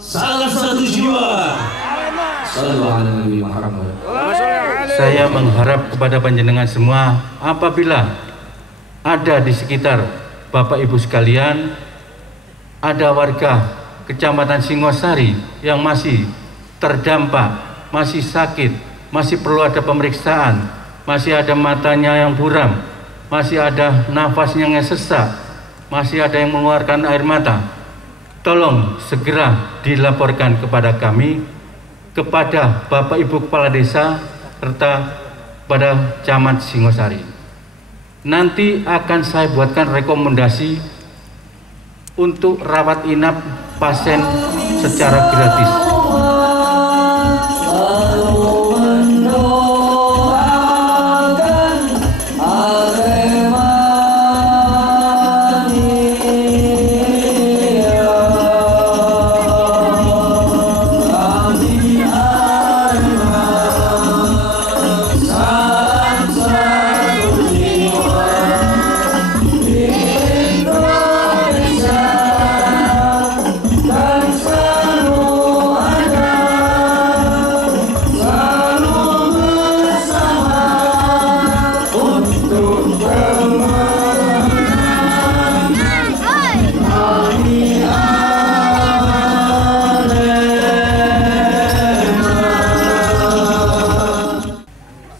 salah satu jiwa. Sallallahu alaihi Muhammad. Saya mengharap kepada panjenengan semua, apabila ada di sekitar Bapak Ibu sekalian, ada warga Kecamatan Singosari yang masih terdampak, masih sakit, masih perlu ada pemeriksaan, masih ada matanya yang buram, masih ada nafasnya yang sesak, masih ada yang mengeluarkan air mata, tolong segera dilaporkan kepada kami, kepada Bapak Ibu Kepala Desa, serta pada Camat Singosari. Nanti akan saya buatkan rekomendasi untuk rawat inap pasien secara gratis.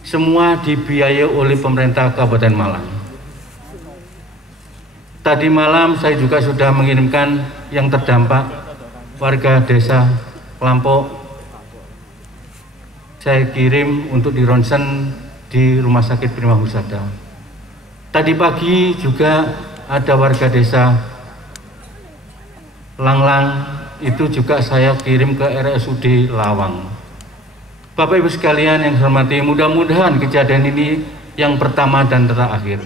Semua dibiayai oleh pemerintah Kabupaten Malang. Tadi malam saya juga sudah mengirimkan yang terdampak warga desa Lampok. Saya kirim untuk di ronsen di Rumah Sakit Prima Husada. Tadi pagi juga ada warga desa Langlang, itu juga saya kirim ke RSUD Lawang. Bapak Ibu sekalian yang saya hormati, mudah-mudahan kejadian ini yang pertama dan terakhir.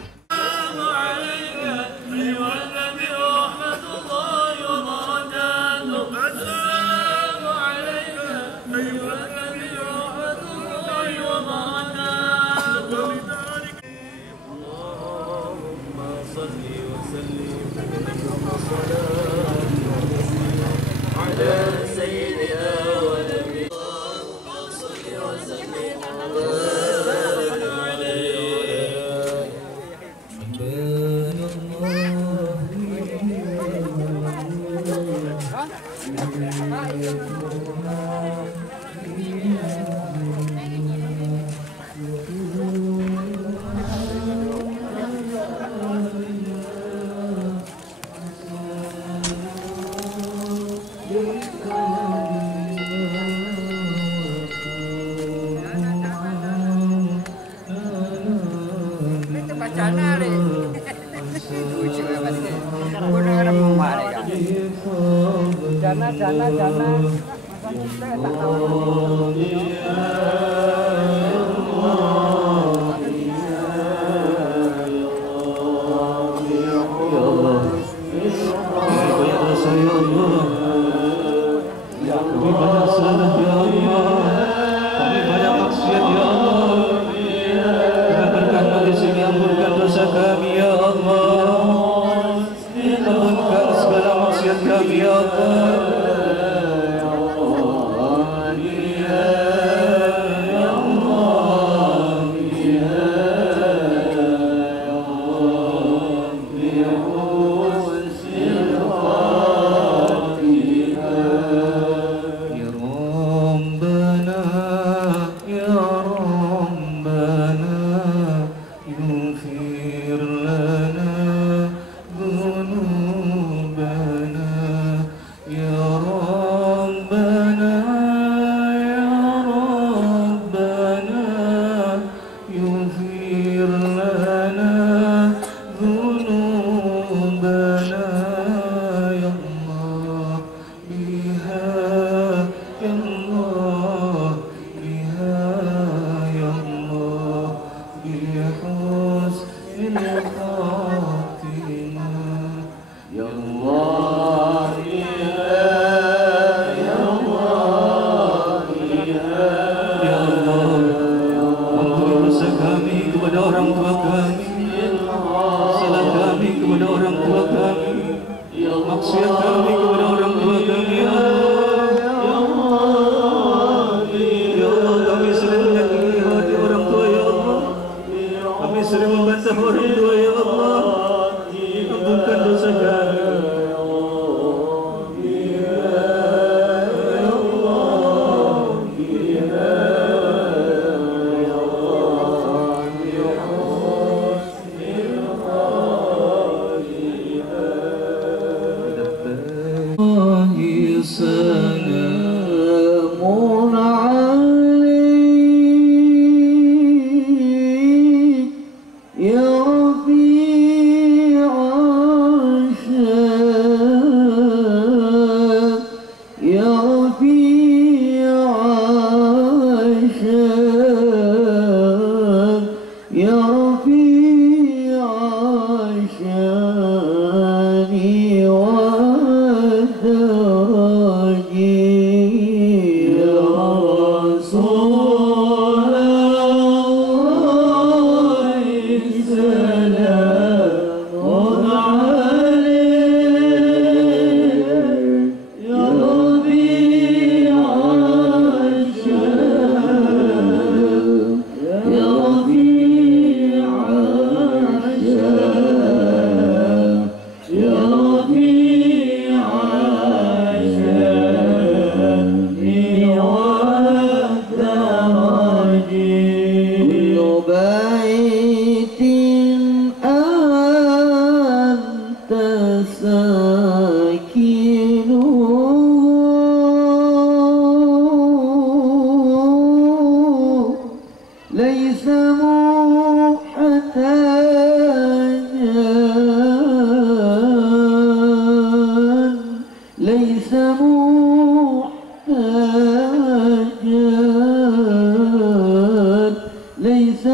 ليس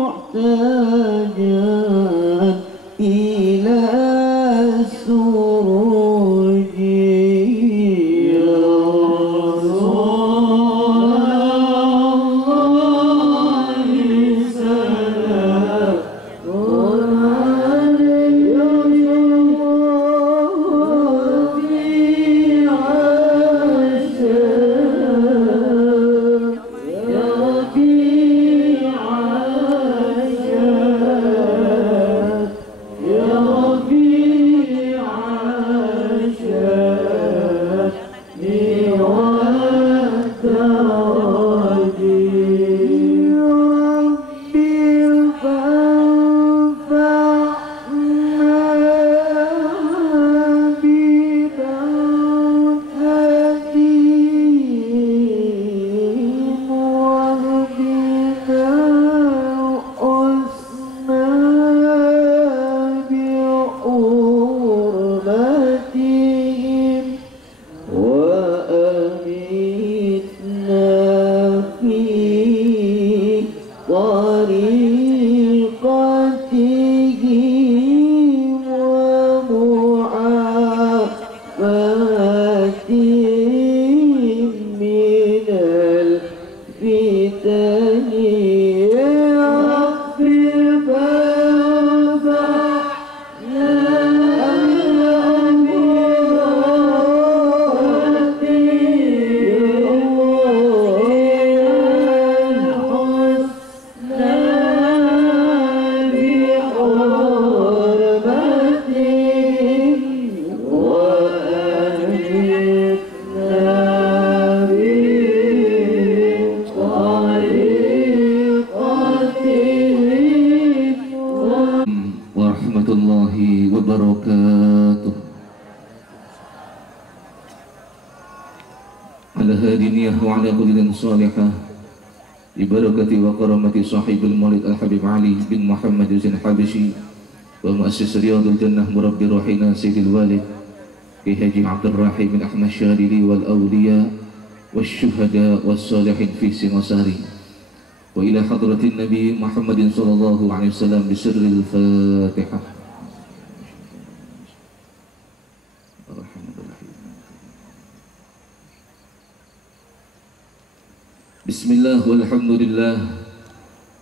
محتاجا إلى السروج يا رسول الله سلام عليك يا ربيع الشام يا ربيع الشام والدرج ربي فانفعنا بموحدين واهدنا الحسنى بحرمتهم وأمتنا في طريقتهم ومعافاتهم من الفتن يا رب warahmatullahi wabarakatuh. Ala hadiniyah wa ala kulli salihah bi barakati wa karamati sahibul maulid al-habib Ali bin Muhammad Zain Habishi wa muassis riyadul jannah murabbi ruhina sayyidil walid Ki Haji Abdul Rahim bin Ahmad Syarili wal awliya wasyuhada wassalihin fi Singasari wa ila hadratin Nabi Muhammadin sallallahu alaihi wasallam bi sirril Fatihah. Bismillah walhamdulillah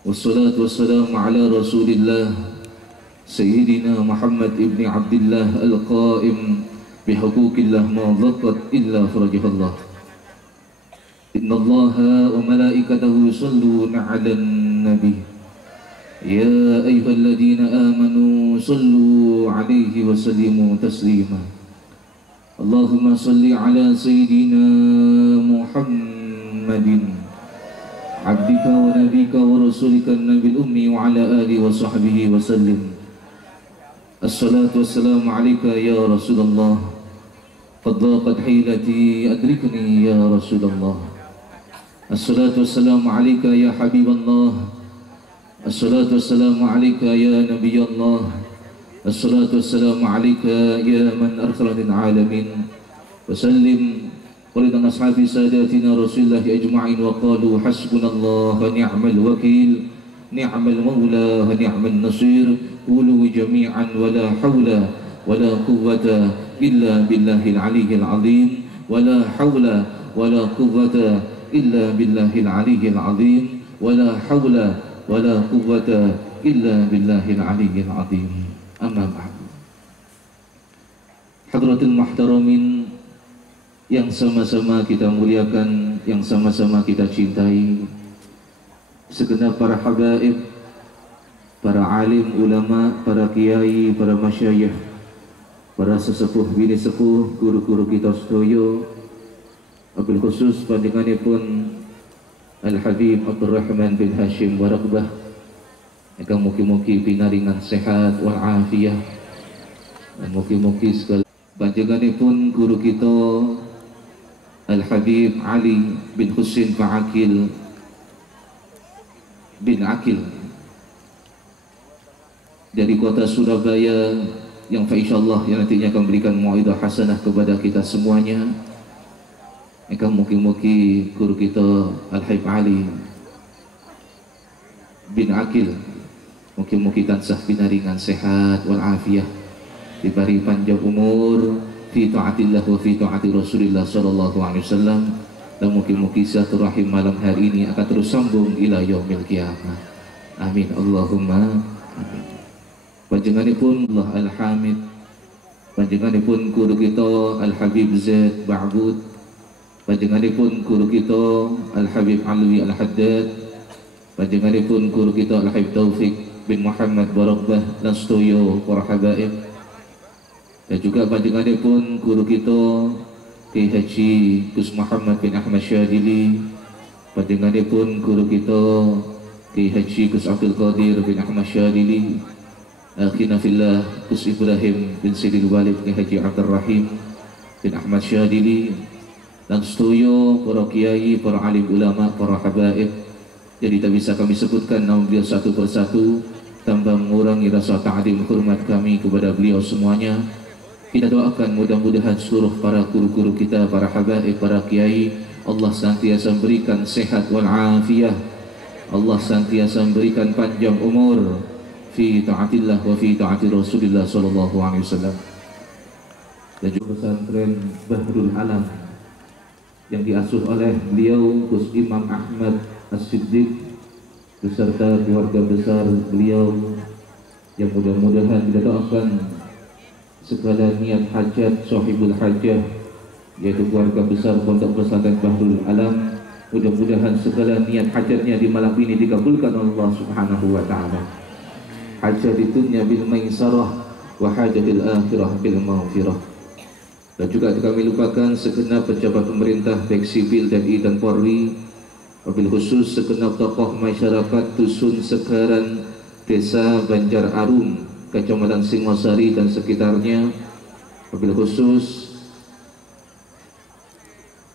wassalatu wassalamu ala rasulillah Sayyidina Muhammad ibn Abdullah al-Qaim bihuquqillah ma dhaqat illa farajahallah. Inna allaha wa malaikatahu yusalluna ala nabi ya ayyuhalladhina amanu sallu alaihi wa sallimu taslima. Allahumma salli ala Sayyidina Muhammadin abdika wa nabika wa rasulika nabil ummi wa ala alihi wa sahbihi wa sallim. Assalatu wassalamu alayka ya Rasulullah qad daqat hilati adrikni ya Rasulullah. Assalatu wassalamu alayka ya Habiballah. Assalatu wassalamu alayka ya Nabiyallah. Assalatu wassalamu alayka ya man arsalal alamin. Wa sallim ولدن أصحاب ساداتنا رسول الله أجمعين وقالوا حسبنا الله ونعم الوكيل نعم المولى ونعم النصير قولوا جميعا ولا حول ولا قوة إلا بالله العلي العظيم ولا حول ولا قوة إلا بالله العلي العظيم ولا حول ولا قوة إلا بالله العلي العظيم. أما بعد حضرة المحترمين yang sama-sama kita muliakan, yang sama-sama kita cintai, segenap para habaib, para alim ulama, para kiai, para masyayikh, para sesepuh bini sepuh, guru-guru kita sedaya, wabil khusus panjenenganipun Al-Habib Abdurrahman bin Hashim Warakbah, ingkang mugi-mugi pinaringan sehat wal afiyah, dan mugi-mugi segala panjenenganipun guru kita Al-Habib Ali bin Husin Fa'akil bin Akil dari kota Surabaya yang insyaallah yang nantinya akan memberikan mau'izah hasanah kepada kita semuanya. Maka mugi-mugi guru kita Al-Habib Ali bin Akil mugi-mugi tansah pinaringan sehat wal afiyah, diberi panjang umur fi taatillah wa fi taati Rasulillah sallallahu alaihi wasallam, dan mugi-mugi silaturahim malam hari ini akan terus sambung ila yaumil qiyamah. Amin Allahumma amin. Panjenenganipun Allah Al-Hamid, panjenenganipun guru kita Al-Habib Zaid Ba'bud, panjenenganipun guru kita Al-Habib Alwi Al-Haddad, panjenenganipun guru kita Al-Habib Taufik bin Muhammad Barabbah dan sedoyo para habaib, dan juga panjenenganipun guru kita Kiai Haji Gus Muhammad bin Ahmad Syadili, panjenenganipun guru kita Kiai Haji Gus Abdul Qadir bin Ahmad Syadili, akhina fillah Gus Ibrahim bin Sidil Walid Kiai Haji Abdul Rahim bin Ahmad Syadili, dan setuju para kiai, para alim ulama, para habaib. Jadi tak bisa kami sebutkan nama beliau satu persatu tanpa mengurangi rasa ta'zim hormat kami kepada beliau semuanya. Kita doakan mudah-mudahan seluruh para guru-guru kita, para habaib, para kiai, Allah senantiasa memberikan sehat wal afiyah, Allah senantiasa memberikan panjang umur fi taatillah wa fi taati Rasulillah sallallahu alaihi wasallam. Dan juga pesantren Bahrul Alam yang diasuh oleh beliau Gus Imam Ahmad As-Siddiq beserta keluarga besar beliau, yang mudah-mudahan kita doakan segala niat hajat sahibul hajah, yaitu keluarga besar Pondok Pesantren Bahrul Alam, mudah-mudahan segala niat hajatnya di malam ini dikabulkan Allah Subhanahu wa taala. Hajat di dunya bil maisarah wa hajatil akhirah bil maghfirah. Dan juga kami lupakan segenap pejabat pemerintah baik sipil, TNI dan Polri, wabil khusus segenap tokoh masyarakat dusun Segaran, Desa Banjar Arum, Kecamatan Singosari dan sekitarnya, wabil khusus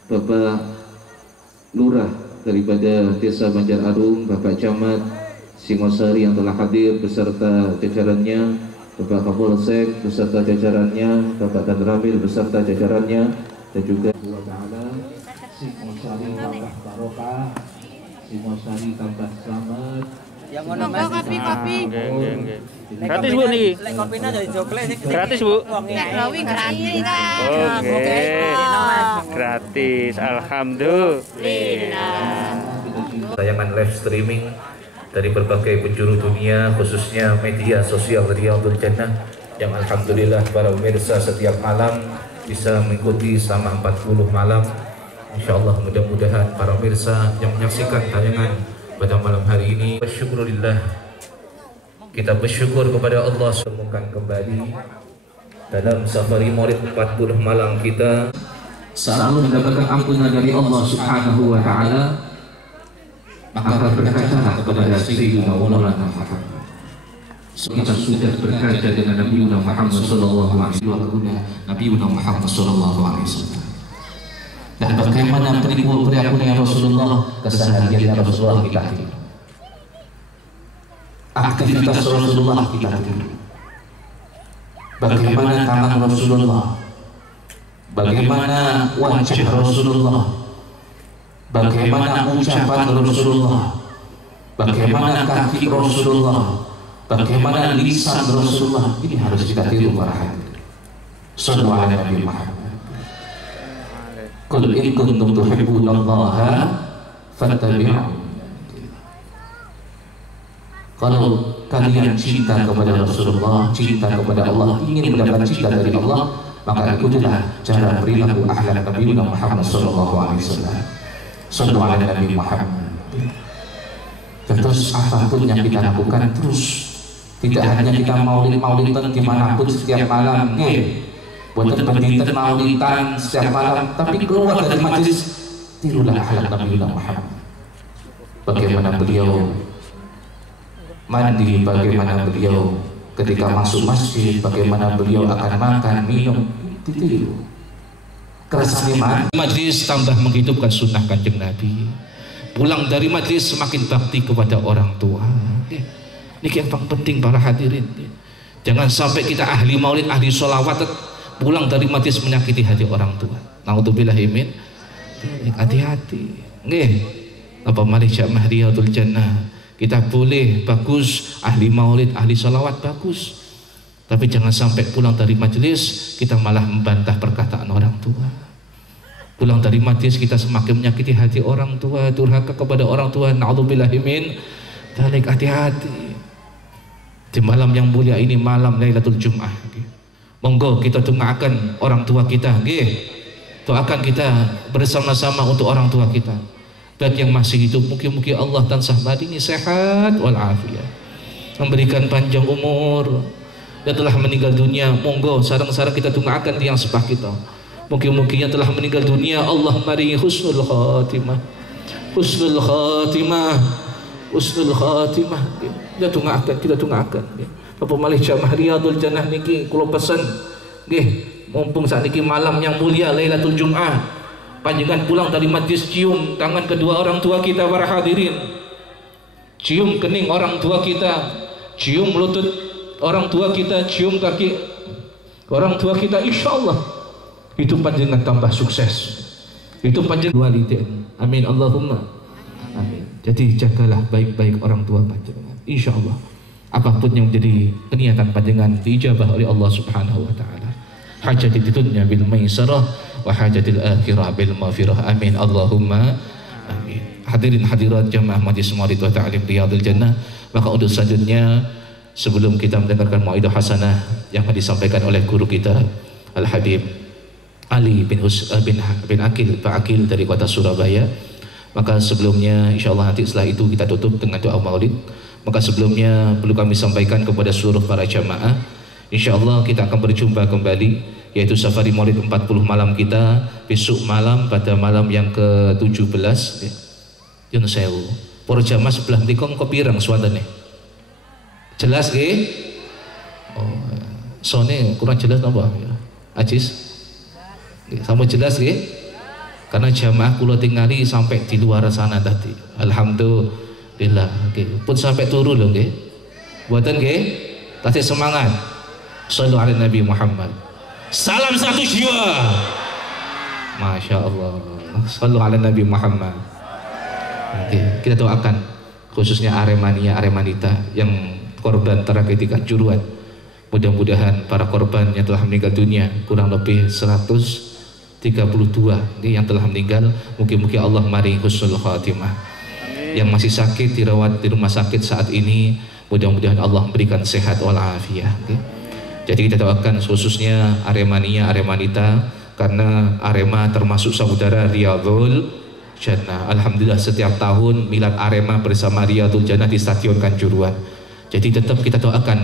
Bapak Lurah daripada Desa Banjar Arum, Bapak Camat Singosari yang telah hadir beserta jajarannya, Bapak Kapolsek beserta jajarannya, Bapak Dan Ramil beserta jajarannya, dan juga Allah Ta'ala Singosari tambah barokah, Singosari tambah selamat. Yang mau nama kopi. Gratis Bu nih. Kopinya dari coklat. Gratis Bu. Gratis. Oke. Gratis. Alhamdulillah. Tayangan live streaming dari berbagai penjuru dunia, khususnya media sosial Riyadhul Jannah, yang alhamdulillah para pemirsa setiap malam bisa mengikuti selama 40 malam. Insyaallah mudah-mudahan para pemirsa yang menyaksikan tayangan pada malam hari ini, bersyukurillah, kita bersyukur kepada Allah semoga kembali dalam safari Maulid 40 malam kita, selalu mendapatkan ampunan dari Allah Subhanahu wa taala. Maka berkacalah kepada Sayyidina Maulana Muhammad. Kita sudah berkaca dengan Nabi Muhammad sallallahu alaihi wasallam, Nabi Muhammad sallallahu alaihi wasallam. Dan bagaimana perilakunya Rasulullah, keseharian Rasulullah kita tiru, aktivitas Rasulullah kita tiru, bagaimana tangan Rasulullah, bagaimana wajah Rasulullah, bagaimana ucapan Rasulullah, bagaimana kaki Rasulullah, bagaimana lisan Rasulullah. Ini harus kita tiru para hadirin. Shallallahu alaihi Muhammad. Qul in kuntum tuhibbunallaha fattabi'un. Kalau kalian cinta kepada Rasulullah, cinta kepada Allah, ingin mendapatkan cinta dari Allah, maka ikutilah cara perilaku akhlak Nabi Muhammad sallallahu alaihi wasallam. Sallallahu alaihi Nabi Muhammad. Terus apapun yang kita lakukan terus, tidak hanya kita maulid-maulidan dimanapun setiap malam, buatan pendidikan maulidan setiap malam, tapi keluar dari majlis tirulah akhlak Nabi Muhammad. Bagaimana beliau mandi, bagaimana beliau ketika masuk masjid, bagaimana beliau akan makan, minum, ditiru. Keresahan majlis tambah menghidupkan sunnah Kanjeng Nabi. Pulang dari majlis semakin bakti kepada orang tua. Ini yang paling penting para hadirin. Jangan sampai kita ahli maulid, ahli sholawat, pulang dari majlis menyakiti hati orang tua. Naudzubillahi min. Hati-hati. Nggih. Apa malih jamaah Riyadul Jannah. Kita boleh bagus ahli maulid, ahli sholawat bagus. Tapi jangan sampai pulang dari majlis kita malah membantah perkataan orang tua. Pulang dari majlis kita semakin menyakiti hati orang tua, durhaka kepada orang tua. Naudzubillahi min. Dzalik, hati-hati. Di malam yang mulia ini, malam Lailatul Jum'ah, monggo kita doakan orang tua kita, doakan kita bersama-sama untuk orang tua kita. Bagi yang masih hidup, mungkin Allah tansah badini sehat walafiat, memberikan panjang umur. Yang telah meninggal dunia, monggo sarang-sarang kita doakan yang sepah kita. Mungkin yang telah meninggal dunia, Allah maringi husnul khatimah, husnul khatimah, husnul khatimah. Kita doakan. Apa malih jamaah Riyadul Jannah niki kula pesen nggih, mumpung saat niki malam yang mulia Lailatul Jum'ah, panjenengan pulang dari majlis cium tangan kedua orang tua kita para hadirin. Cium kening orang tua kita, cium lutut orang tua kita, cium kaki orang tua kita, insyaallah itu panjenengan tambah sukses. Itu panjenengan walidin. Amin Allahumma. Amin. Jadi jagalah baik-baik orang tua panjenengan. Insyaallah apapun yang menjadi niatan panjenengan diijabah oleh Allah Subhanahu wa taala. Hajatil dunya bil maisarah wa hajatil akhirah bil maghfirah. Amin Allahumma amin. Hadirin hadirat jamaah Majlis Maulid wa Ta'lim Riyadul Jannah, maka untuk selanjutnya sebelum kita mendengarkan mauidhah hasanah yang akan disampaikan oleh guru kita Al Habib Ali bin Akil, Pak Akil dari kota Surabaya, maka sebelumnya insyaallah nanti setelah itu kita tutup dengan doa maulid. Maka sebelumnya perlu kami sampaikan kepada seluruh para jamaah, insyaallah kita akan berjumpa kembali, yaitu safari maulid 40 malam kita besok malam pada malam yang ke-17 ya. Yun sewu para jamaah sebelah mriko engko pirang suatane jelas nggih? Oh sone kurang jelas napa ya Ajis sama jelas nggih? Karena jamaah kula tingali sampai di luar sana tadi, alhamdulillah, pun sampai turu loh, buatan kasih semangat. Shallu ala Nabi Muhammad. Salam satu jiwa. Masya Allah. Shallu ala Nabi Muhammad. Kita doakan khususnya Aremania, Aremanita yang korban tragedi Kanjuruhan. Mudah-mudahan para korban yang telah meninggal dunia kurang lebih 132 ini yang telah meninggal, mungkin Allah maring husnul khatimah. Yang masih sakit dirawat di rumah sakit saat ini, mudah-mudahan Allah memberikan sehat walafiat. Jadi kita doakan khususnya Aremania, Aremanita, karena Arema termasuk saudara Riyadul Jannah. Alhamdulillah setiap tahun milad Arema bersama Riyadul Jannah di Stadion Kanjuruhan. Jadi tetap kita doakan,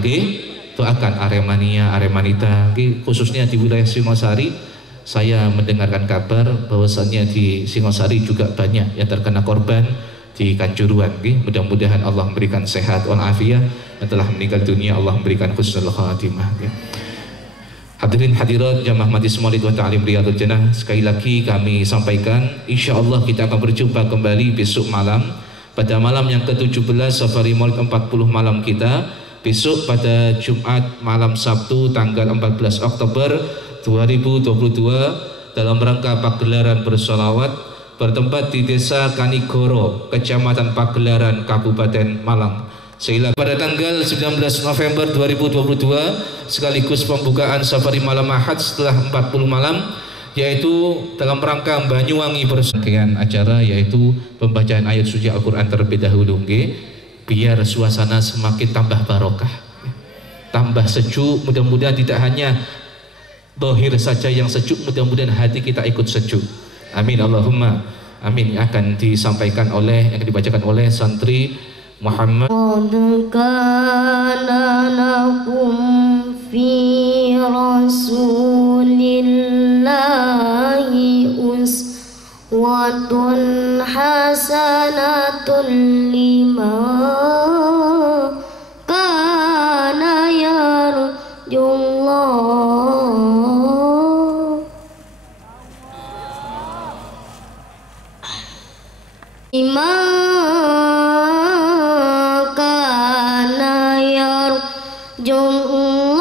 doakan Aremania, Aremanita, khususnya di wilayah Singosari. Saya mendengarkan kabar bahwasannya di Singosari juga banyak yang terkena korban di Kanjuruhan. Mudah-mudahan Allah memberikan sehat walafiat, yang telah meninggal dunia Allah memberikan husnul khatimah. Hadirin hadirat jamaah Majlis Maulid wa Ta'lim Riyadul Jannah, sekali lagi kami sampaikan, insyaallah kita akan berjumpa kembali besok malam pada malam yang ke-17 safari Maulid 40 malam kita, besok pada Jumat malam Sabtu tanggal 14 Oktober 2022 dalam rangka pagelaran bersolawat bertempat di Desa Kanigoro, Kecamatan Pagelaran, Kabupaten Malang. Sehingga pada tanggal 19 November 2022 sekaligus pembukaan safari malam Ahad setelah 40 malam, yaitu dalam rangka Banyuwangi bersangkian acara, yaitu pembacaan ayat suci Al-Quran terlebih dahulu, biar suasana semakin tambah barokah, tambah sejuk. Mudah-mudahan tidak hanya dohir saja yang sejuk, mudah-mudahan hati kita ikut sejuk. Amin Allahumma amin. Akan disampaikan oleh, yang dibacakan oleh santri Muhammad. Qad kana lakum fi rasulillahi uswatun hasanatun liman kana yarjullah. Kana yarjullah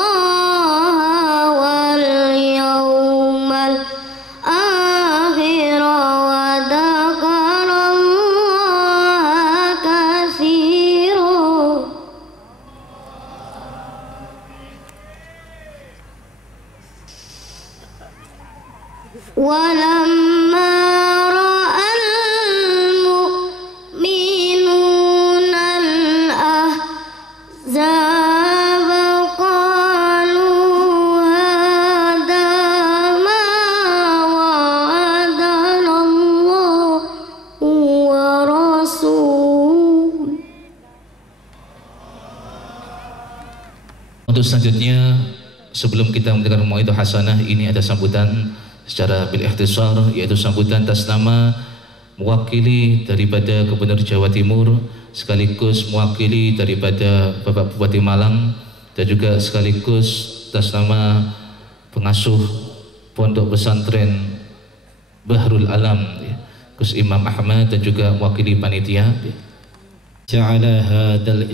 ولما رأى المؤمنون الأحزاب قالوا هذا ما وعدنا الله ورسوله. Untuk selanjutnya, sebelum kita mendengar mau'idhah hasanah, ini ada sambutan secara bil ikhtisar, yaitu sambutan atas nama mewakili daripada Gubernur Jawa Timur, sekaligus mewakili daripada Bapak Bupati Malang, dan juga sekaligus atas nama pengasuh Pondok Pesantren Bahrul Alam, Gus Imam Ahmad, dan juga mewakili panitia. Ja'ala hadal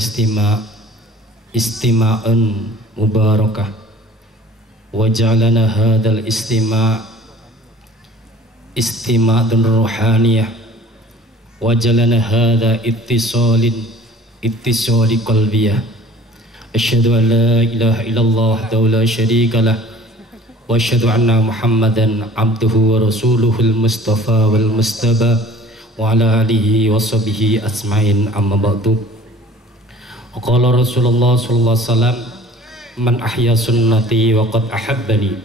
istima'un mubarakah wa ja'alana hadal istima'un ruhaniyah wa ja'alana hadha ittisali qalbiyah. Asyhadu an la ilaha illallah wa la syarika lah wa asyhadu anna Muhammadan abduhu wa rasuluhul mustafa wal mustaba wa ala alihi wa sahbihi asma'in, amma ba'du. Qala Rasulullah sallallahu alaihi wasallam, man ahya sunnati wa qad ahabbani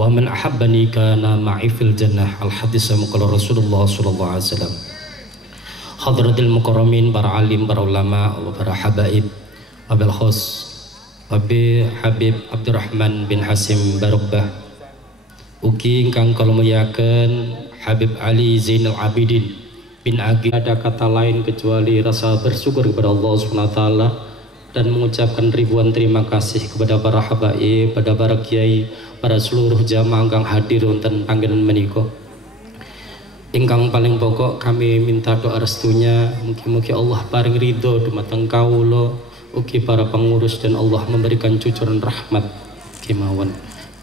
wa man ahabbani kana ma'i fil jannah. Al hadis qala Rasulullah sallallahu alaihi wasallam. Hadratil mukarramin, para alim, para ulama, wa para habaib, wabil khos Wabi Habib Abdurrahman bin Hasim Barubbah, ugi ingkang kula muliaken Habib Ali Zainal Abidin bin Agi. Ada kata lain kecuali rasa bersyukur kepada Allah Subhanahu wa taala dan mengucapkan ribuan terima kasih kepada para habaib, pada para kiai, para seluruh jamaah kang hadir wonten panggenan menika. Ingkang paling pokok kami minta doa restunya, mugi-mugi Allah paring ridho dumateng kawula ugi para pengurus dan Allah memberikan cucuran rahmat kemawon.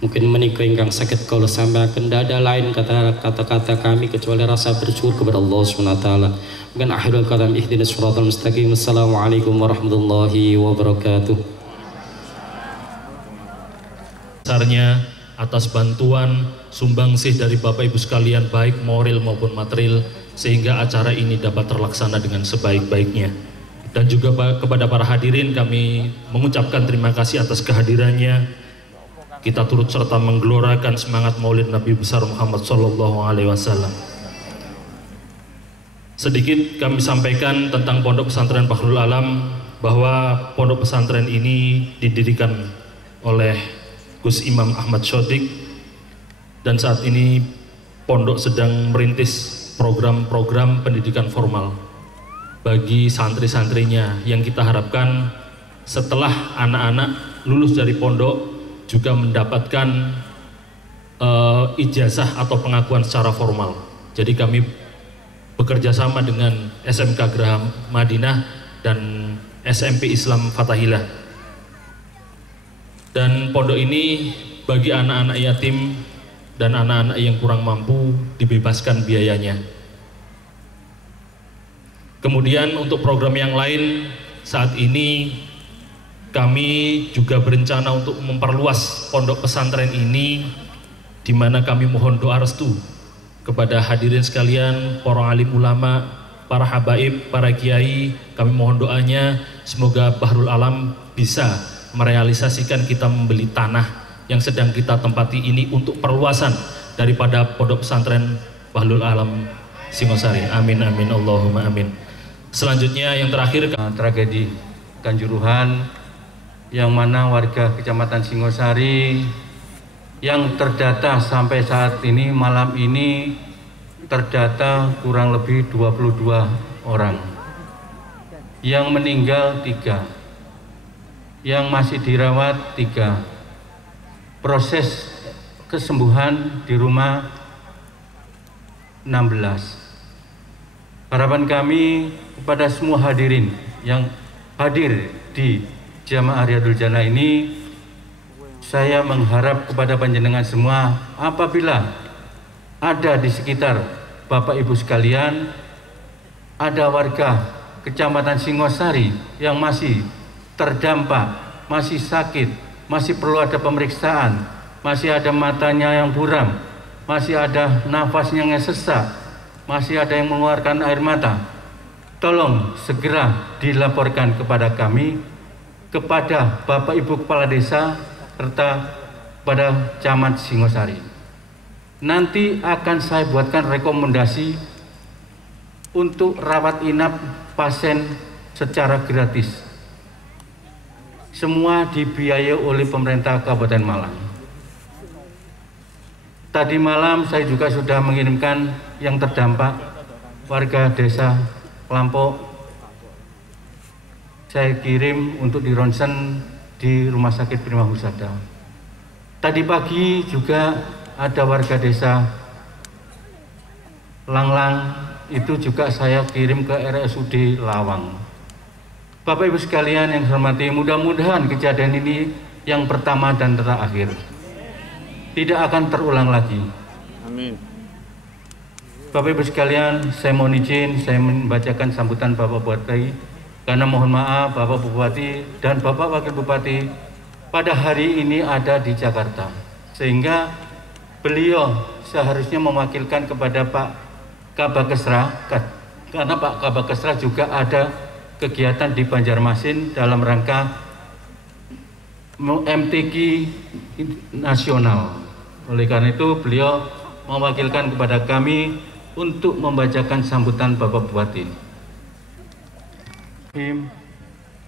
Mungkin menika ingkang saged kula sampaikan, ada lain kata-kata kami kecuali rasa bersyukur kepada Allah Subhanahu wa taala. Mungkin akhirul kalam ihdinas siratal mustaqim. Assalamualaikum warahmatullahi wabarakatuh. Besarnya atas bantuan sumbangsih dari Bapak Ibu sekalian, baik moral maupun material, sehingga acara ini dapat terlaksana dengan sebaik-baiknya. Dan juga kepada para hadirin kami mengucapkan terima kasih atas kehadirannya. Kita turut serta menggelorakan semangat Maulid Nabi besar Muhammad sallallahu alaihi wasallam. Sedikit kami sampaikan tentang Pondok Pesantren Bahrul Alam, bahwa pondok pesantren ini didirikan oleh Gus Imam Ahmad Shodiq, dan saat ini pondok sedang merintis program-program pendidikan formal bagi santri-santrinya, yang kita harapkan setelah anak-anak lulus dari pondok juga mendapatkan ijazah atau pengakuan secara formal. Jadi kami bekerja sama dengan SMK Geraha Madinah dan SMP Islam Fatahillah. Dan pondok ini bagi anak-anak yatim dan anak-anak yang kurang mampu dibebaskan biayanya. Kemudian untuk program yang lain, saat ini kami juga berencana untuk memperluas pondok pesantren ini, di mana kami mohon doa restu kepada hadirin sekalian, para alim ulama, para habaib, para kiai. Kami mohon doanya semoga Bahrul Alam bisa merealisasikan kita membeli tanah yang sedang kita tempati ini untuk perluasan daripada pondok pesantren Bahrul Alam Singosari. Amin amin Allahumma amin. Selanjutnya yang terakhir, tragedi Kanjuruhan, yang mana warga Kecamatan Singosari yang terdata sampai saat ini, malam ini terdata kurang lebih 22 orang, yang meninggal 3, yang masih dirawat 3, proses kesembuhan di rumah 16. Harapan kami kepada semua hadirin yang hadir di Jamaah Riyadul Jannah ini, saya mengharap kepada panjenengan semua, apabila ada di sekitar Bapak Ibu sekalian, ada warga Kecamatan Singosari yang masih terdampak, masih sakit, masih perlu ada pemeriksaan, masih ada matanya yang buram, masih ada nafasnya yang sesak, masih ada yang mengeluarkan air mata, tolong segera dilaporkan kepada kami, kepada Bapak Ibu Kepala Desa, serta pada Camat Singosari. Nanti akan saya buatkan rekomendasi untuk rawat inap pasien secara gratis. Semua dibiayai oleh pemerintah Kabupaten Malang. Tadi malam saya juga sudah mengirimkan yang terdampak warga desa Lampok. Saya kirim untuk di ronsen di Rumah Sakit Prima Husada. Tadi pagi juga ada warga desa Langlang, itu juga saya kirim ke RSUD Lawang. Bapak Ibu sekalian yang saya hormati, mudah-mudahan kejadian ini yang pertama dan terakhir, tidak akan terulang lagi. Amin. Bapak Ibu sekalian, saya mohon izin saya membacakan sambutan Bapak Bupati, karena mohon maaf Bapak Bupati dan Bapak Wakil Bupati pada hari ini ada di Jakarta, sehingga beliau seharusnya mewakilkan kepada Pak Kabakesra, karena Pak Kabakesra juga ada kegiatan di Banjarmasin dalam rangka MTQ nasional. Oleh karena itu beliau mewakilkan kepada kami untuk membacakan sambutan Bapak Bupati.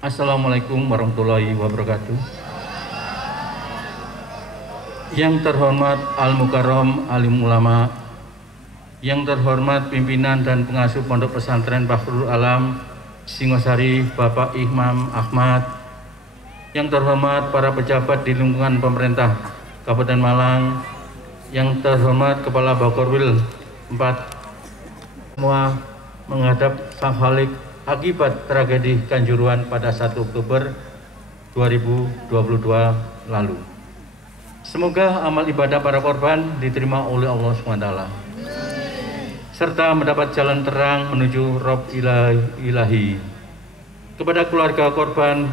Assalamualaikum warahmatullahi wabarakatuh. Yang terhormat Al-Mukarram Alim Ulama, yang terhormat pimpinan dan pengasuh Pondok Pesantren Fakhrul Alam Singosari Bapak Imam Ahmad, yang terhormat para pejabat di lingkungan pemerintah Kabupaten Malang, yang terhormat Kepala Bakorwil 4, semua menghadap Sang Khalik akibat tragedi Kanjuruhan pada 1 Oktober 2022 lalu. Semoga amal ibadah para korban diterima oleh Allah SWT, serta mendapat jalan terang menuju Rob Ilahi. Kepada keluarga korban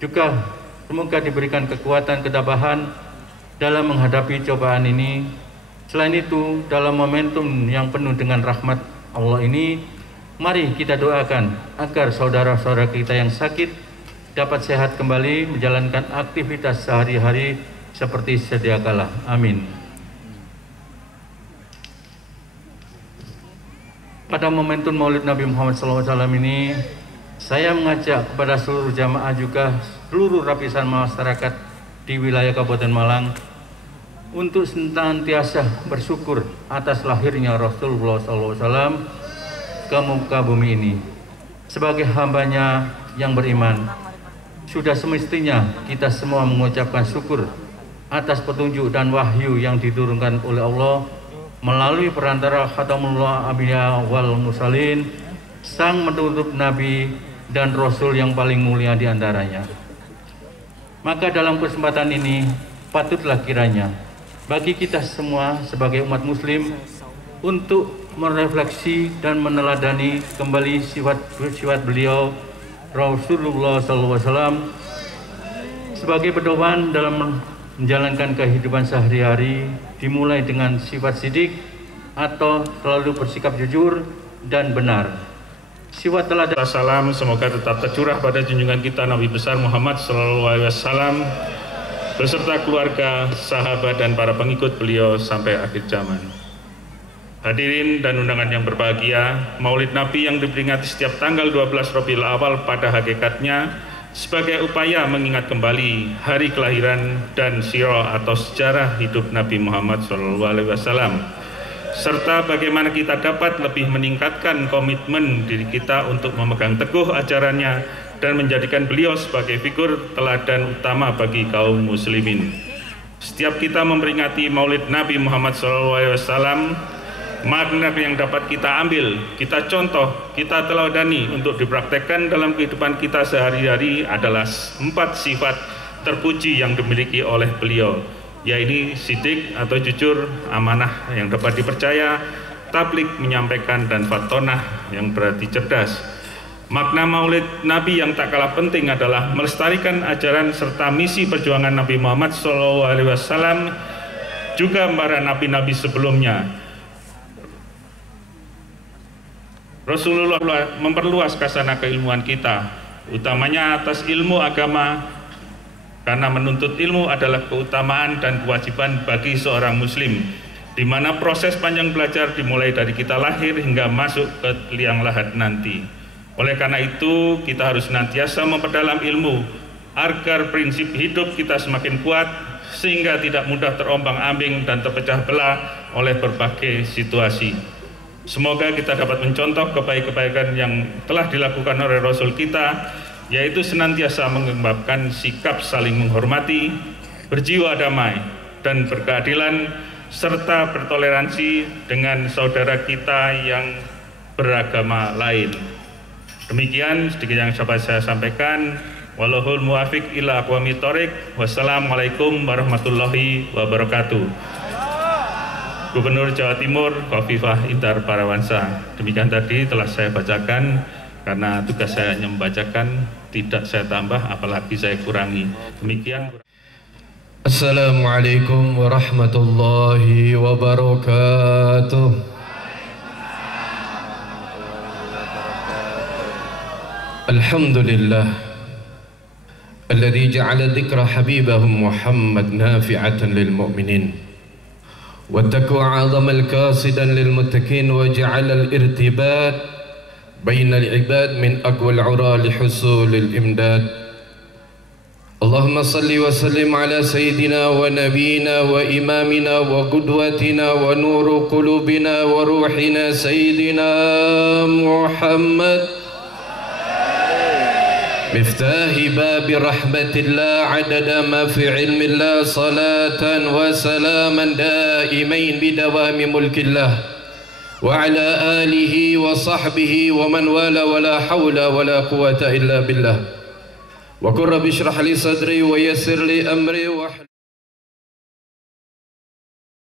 juga semoga diberikan kekuatan ketabahan dalam menghadapi cobaan ini. Selain itu, dalam momentum yang penuh dengan rahmat Allah ini, mari kita doakan agar saudara-saudara kita yang sakit dapat sehat kembali menjalankan aktivitas sehari-hari seperti sedia kala. Amin. Pada momentum Maulid Nabi Muhammad SAW ini, saya mengajak kepada seluruh jamaah juga seluruh lapisan masyarakat di wilayah Kabupaten Malang untuk senantiasa bersyukur atas lahirnya Rasulullah SAW ke muka bumi ini. Sebagai hambanya yang beriman, sudah semestinya kita semua mengucapkan syukur atas petunjuk dan wahyu yang diturunkan oleh Allah melalui perantara Khatamullah Anbiya wal Mursalin, sang penutup Nabi dan Rasul yang paling mulia di antaranya. Maka dalam kesempatan ini patutlah kiranya bagi kita semua sebagai umat muslim untuk merefleksi dan meneladani kembali sifat beliau Rasulullah SAW sebagai pedoman dalam menjalankan kehidupan sehari-hari, dimulai dengan sifat sidik atau selalu bersikap jujur dan benar. Sifat teladan salam semoga tetap tercurah pada junjungan kita Nabi besar Muhammad SAW beserta keluarga, sahabat dan para pengikut beliau sampai akhir zaman. Hadirin dan undangan yang berbahagia, Maulid Nabi yang diperingati setiap tanggal 12 Rabiul Awal pada hakikatnya sebagai upaya mengingat kembali hari kelahiran dan sirah atau sejarah hidup Nabi Muhammad SAW, serta bagaimana kita dapat lebih meningkatkan komitmen diri kita untuk memegang teguh ajarannya dan menjadikan beliau sebagai figur teladan utama bagi kaum muslimin. Setiap kita memperingati Maulid Nabi Muhammad SAW, makna yang dapat kita ambil, kita contoh, kita teladani untuk dipraktekkan dalam kehidupan kita sehari-hari adalah 4 sifat terpuji yang dimiliki oleh beliau, yaitu sidik atau jujur, amanah yang dapat dipercaya, tablik menyampaikan, dan fatonah yang berarti cerdas. Makna Maulid Nabi yang tak kalah penting adalah melestarikan ajaran serta misi perjuangan Nabi Muhammad SAW juga para nabi-nabi sebelumnya. Rasulullah memperluas khazanah keilmuan kita, utamanya atas ilmu agama, karena menuntut ilmu adalah keutamaan dan kewajiban bagi seorang muslim, di mana proses panjang belajar dimulai dari kita lahir hingga masuk ke liang lahat nanti. Oleh karena itu, kita harus senantiasa memperdalam ilmu agar prinsip hidup kita semakin kuat, sehingga tidak mudah terombang-ambing dan terpecah belah oleh berbagai situasi. Semoga kita dapat mencontoh kebaikan yang telah dilakukan oleh Rasul kita, yaitu senantiasa mengembangkan sikap saling menghormati, berjiwa damai, dan berkeadilan, serta bertoleransi dengan saudara kita yang beragama lain. Demikian sedikit yang dapat saya sampaikan. Wallahul muwafiq ila aqwamit thoriq. Wassalamualaikum warahmatullahi wabarakatuh. Gubernur Jawa Timur Khofifah Indar Parawansa. Demikian tadi telah saya bacakan, karena tugas saya hanya membacakan, tidak saya tambah apalagi saya kurangi. Demikian. Assalamualaikum warahmatullahi wabarakatuh. Alhamdulillah alladzi ja'ala dzikra habibahum Muhammad nafi'atan lil mu'minin والتقوى عظم الكاسدا للمتقين وجعل الارتباط بين العباد من أقوى العرى لحصول الإمداد. اللهم صل وسلم على سيدنا ونبينا وإمامنا وقدوتنا ونور قلوبنا وروحنا سيدنا محمد مفتاح باب رحمة الله عدد ما في علم الله صلاة وسلاما دائمين بدوام ملك الله وعلى آله وصحبه ومن والاه ولا حول ولا قوة إلا بالله. وقل رب اشرح لي صدري ويسر لي أمري